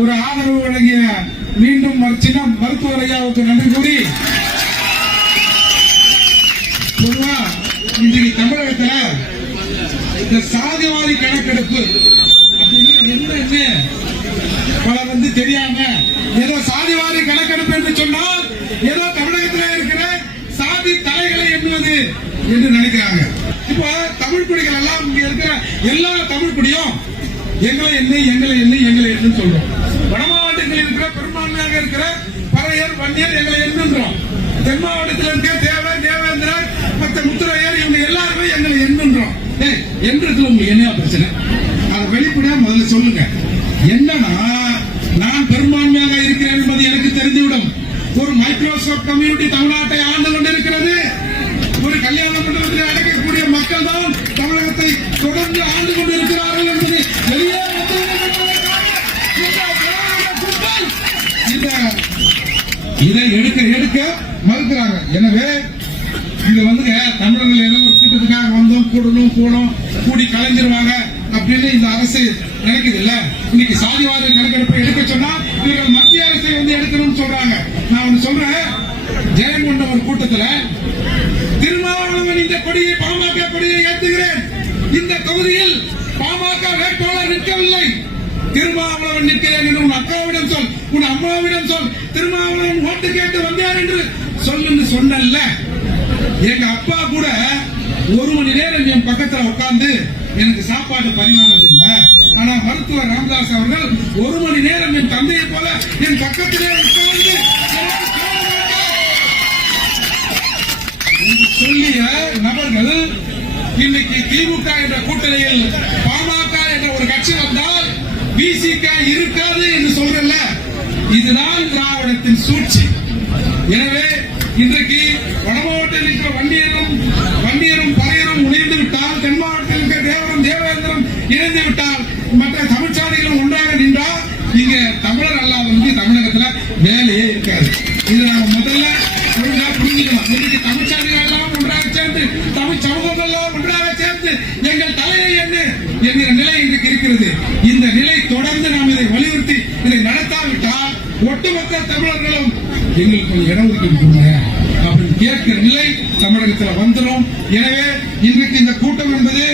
ஒரு ஆதரவு வழங்கிய மீண்டும் சின்னம் மருத்துவர் ஐயாவுக்கு நன்றி கூறி, பொதுவா இன்றைக்கு தமிழகத்துல இந்த சாதிவாரி கணக்கெடுப்பு அப்படின்னு பல தெரியாம ஏதோ சாதிவாரி கணக்கெடுப்பு என்று சொன்னால் ஏதோ தமிழகத்தில் இருக்கிற சாதி தலைகளை எண்ணுவது என்று நினைக்கிறாங்க. இப்போ தமிழ் குடிகள் எல்லாம் இங்க இருக்கிற எல்லா தமிழ் குடியும் எங்களை எண்ணு சொல்றோம். வட மாவட்டத்தில் இருக்கிற பெரும்பான்மையாக இருக்கிற பறையர் வன்னியர் எங்களை எண்ணுன்றோம். தென் மாவட்டத்தில் இருக்க தேவேந்திரன் மற்ற முத்துரையர் இவங்க எல்லாருமே எங்களை எண்ணுன்றோம். என்றதுல உங்களுக்கு என்ன பிரச்சனை? அதை வெளிப்படையா முதல்ல சொல்லுங்க. என்னன்னா, நான் பெரும்பான்மையாக இருக்கிறேன் என்பது எனக்கு தெரிந்துவிடும். ஒரு மைக்ரோசாப்ட் கம்யூனிட்டி தமிழ்நாட்டை ஆண்டு கொண்டிருக்கிறது. ஒரு கல்யாண மண்டபத்தில் அடக்கக்கூடிய மக்கள் தான் தமிழகத்தை தொடர்ந்து ஆண்டு கொண்டிருக்கிறார்கள் என்பது வெளியே இதை எடுக்க மறுக்கிறாங்க. எனவே இது தமிழர்கள் ஏதோ ஒரு கூட்டத்துக்காக வந்தோம் கூடி கலைஞ்சிருவாங்க அப்படின்னு இந்த அரசு நினைக்குது இல்ல. இன்னைக்கு சாதிவாரி கணக்கெடுப்பை எடுக்க சொன்னா இவர்கள் மத்திய அரசை எடுக்கணும்னு சொல்றாங்க. நான் ஒண்ணு சொல்றேன். ஜெயங்கொண்ட ஒரு கூட்டத்தில் திருமாவளவன் இந்த கொடியை பாமக கொடியை ஏற்றுகிறேன். இந்த தொகுதியில் பாமக வேட்பாளர் நிற்கவில்லை. திருமாவளவன் நிற்கிறேன் என்று உன் அக்காவிடம் சொல், உன் அம்மாவிடம் சொல். திருமாவளவன் ஓட்டு கேட்டு வந்தார் என்று சொல்லுன்னு சொன்னல்ல. எங்க அப்பா கூட ஒரு மணி நேரம் என் பக்கத்துல உட்கார்ந்து எனக்கு சாப்பாடு பரிமாறது இல்ல. ஆனா மருத்துவர் ராமதாஸ் அவர்கள் ஒரு மணி நேரம் என் தந்தையை போல என் பக்கத்திலே உட்கார்ந்து சொல்லிய நபர்கள் இன்னைக்கு திமுக என்ற கூட்டணியில் பாமக என்ற ஒரு கட்சி வந்தால் விசிக இருக்காது என்று சொல்றல. இதுதான் திராவிடத்தின் சூழ்ச்சி. எனவே இன்றைக்கு வட மாவட்டத்தில் இருக்கிற வன்னியரும் பறையரும் இணைந்து விட்டால், தென் மாவட்டத்தில் இருக்கிற தேவேந்திரம் இணைந்து விட்டால், மற்ற தமிழ்ச்சாதிகளும் ஒன்றாக நின்றால் இங்க தமிழர் அல்லாத தமிழகத்துல வேலையே இருக்காது. இதை நம்ம முதல்ல ஒழுங்கா புரிஞ்சுக்கலாம். இன்னைக்கு தமிழ்ச்சாதிகள் எல்லாம் ஒன்றாக சேர்ந்து, தமிழ் சமூகங்கள் எல்லாம் ஒன்றாக சேர்ந்து எங்கள் தலையை என்கிற நிலை இன்றைக்கு இருக்கிறது. இந்த நிலை தொடர்ந்து நாம் இதை வலியுறுத்தி இதை நடத்தாவிட்டால் ஒட்டுமொத்த தமிழர்களும் எங்களுக்கு கொஞ்சம் இடம் ஒதுக்கீடு அப்படின்னு கேட்கிற நிலை தமிழகத்தில் வந்துடும். எனவே இன்றைக்கு இந்த கூட்டம் என்பது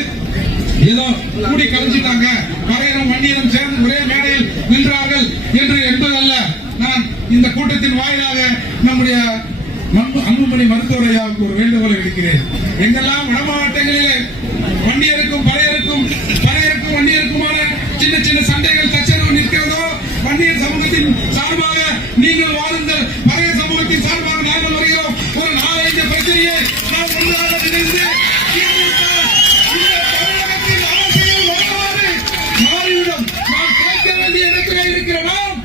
ஏதோ கூடி கலைஞ்சிட்டாங்க, பறையரும் வன்னியரும் சேர்ந்து ஒரே மேடையில் நின்றார்கள் என்று என்பதல்ல. நான் இந்த கூட்டத்தின் வாயிலாக நம்முடைய அன்புமணி மருத்துவர் ஐயாவுக்கு ஒரு வேண்டுகோளை விடுக்கிறேன். எங்கெல்லாம் வட மாவட்டங்களிலே வன்னியருக்கும் வன்னியருக்குமான சின்ன சின்ன சண்டைகள் சச்சரவு நிற்கிறதோ, வன்னியர் சமூகத்தின் சார்பாக நீங்கள் வாருங்கள், பழைய சமூகத்தின் சார்பாக நாங்கள் வருகிறோம். ஒரு 4-5 பிரச்சனையை நாம் ஒன்றாக இணைந்து தமிழகத்தின் அரசியல் மாறிவிடும். நாம் கேட்க வேண்டிய இடத்திலே இருக்கிறோம்,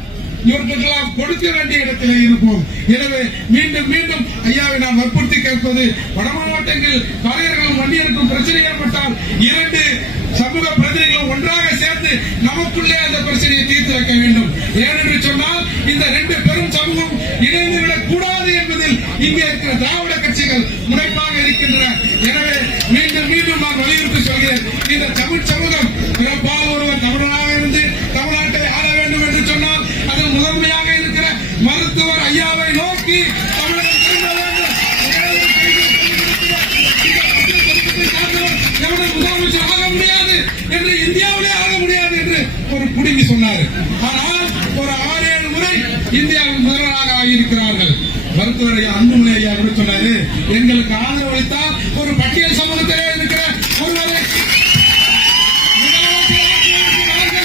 இவர்களுக்கெல்லாம் கொடுக்க வேண்டிய இடத்திலே இருப்போம். எனவே மீண்டும் ஐயாவை நாம் வற்புறுத்தி கேட்பது, வட மாவட்டங்கள் பறையர்களும் வன்னியருக்கும் பிரச்சனை ஏற்பட்டால் 2 சமூக பிரதிநிதிகளும் ஒன்றாக சேர்ந்து நமக்குள்ளே அந்த பிரச்சனையை தீர்த்து வைக்க வேண்டும். ஏனென்று சொன்னால் இந்த 2 பெரும் சமூகம் இணைந்து விடக் கூடாது என்பதில் இங்கே இருக்கிற திராவிட கட்சிகள் முனைப்பாக இருக்கின்றன. எனவே மீண்டும் நான் வலியுறுத்தி சொல்கிறேன். இந்த தமிழ் சமூகம் பிறப்பால் ஒருவர் தமிழனாக இருந்து தமிழ்நாட்டை ஆள வேண்டும் என்று சொன்னால் அதில் முதன்மையாக இருக்கிற மருத்துவர் ஐயாவை நோக்கி தமிழகம் திரும்ப வேண்டும். முதலமைச்சர் ஆக முடியாது என்று, இந்தியாவிலே ஆக முடியாது என்று ஒரு குடிமி சொன்னார். ஆனால் ஒரு 6-7 முறை இந்தியாவின் முதல்வராக ஆகியிருக்கிறார்கள். மருத்துவர் அன்புமணி ஐயா கூட சொன்னாரு, எங்களுக்கு ஆதரவு அளித்தால் ஒரு பட்டியல் சமூகத்திலே இருக்கிற ஒருவரை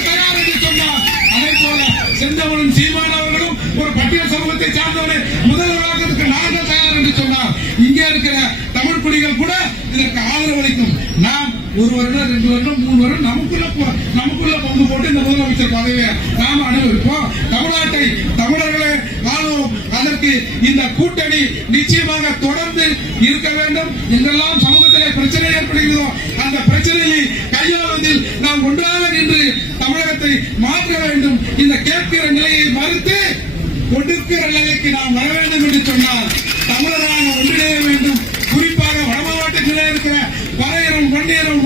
தயார் என்று சொன்னார். அதே போல செந்தமிழன் சீமான் அவர்களும் ஒரு பட்டியல் சமூகத்தை சார்ந்தவரை முதல்வராக நாங்கள் தயார் என்று சொன்னார். இங்கே இருக்கிற தமிழ் குடிகள் கூட இதற்கு ஆதரவு அளிக்கும். நாம் 1 வருடம் 2 வருடம் 3 வருடம் நமக்குள்ள பங்கு போட்டு இந்த முதலமைச்சர் பதவியை நாம் அனுபவிப்போம். தமிழ்நாட்டை தமிழர்களே ஆளும். அதற்கு இந்த கூட்டணி நிச்சயமாக தொடர்ந்து இருக்க வேண்டும். எங்கெல்லாம் சமூகத்திலே பிரச்சனை ஏற்படுகிறதோ அந்த பிரச்சனையை கையாளுவதில் நாம் ஒன்றாக நின்று தமிழகத்தை மாற்ற வேண்டும். இந்த கேட்கிற நிலையை மறுத்து கொடுக்கிற நிலைக்கு நாம் வர வேண்டும் என்று சொன்னால் தமிழராக ஒன்றிணைய வேண்டும். குறிப்பாக வட மாவட்டத்திலே இருக்கிற பறையரும் வன்னியரும்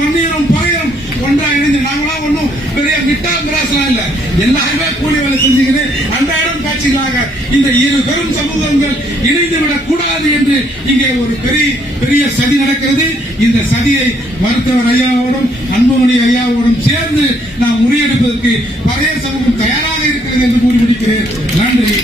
பறையரும் ஒன்றாக இணைந்து நாங்களாம் ஒன்றும் பெரிய மிட்டா மிராசலாம் இல்ல, எல்லாருமே கூலி வேலை செஞ்சுக்கிட்டு அன்றாடம் காட்சிகளாக இந்த இரு பெரும் சமூகங்கள் இணைந்து விடக் கூடாது என்று இங்கே ஒரு பெரிய சதி நடக்கிறது. இந்த சதியை மருத்துவர் ஐயாவோடும் அன்புமணி ஐயாவோடும் சேர்ந்து நாம் முறியடிப்பதற்கு பழைய சமூகம் தயாராக இருக்கிறது என்று கூறி முடிக்கிறேன். நன்றி.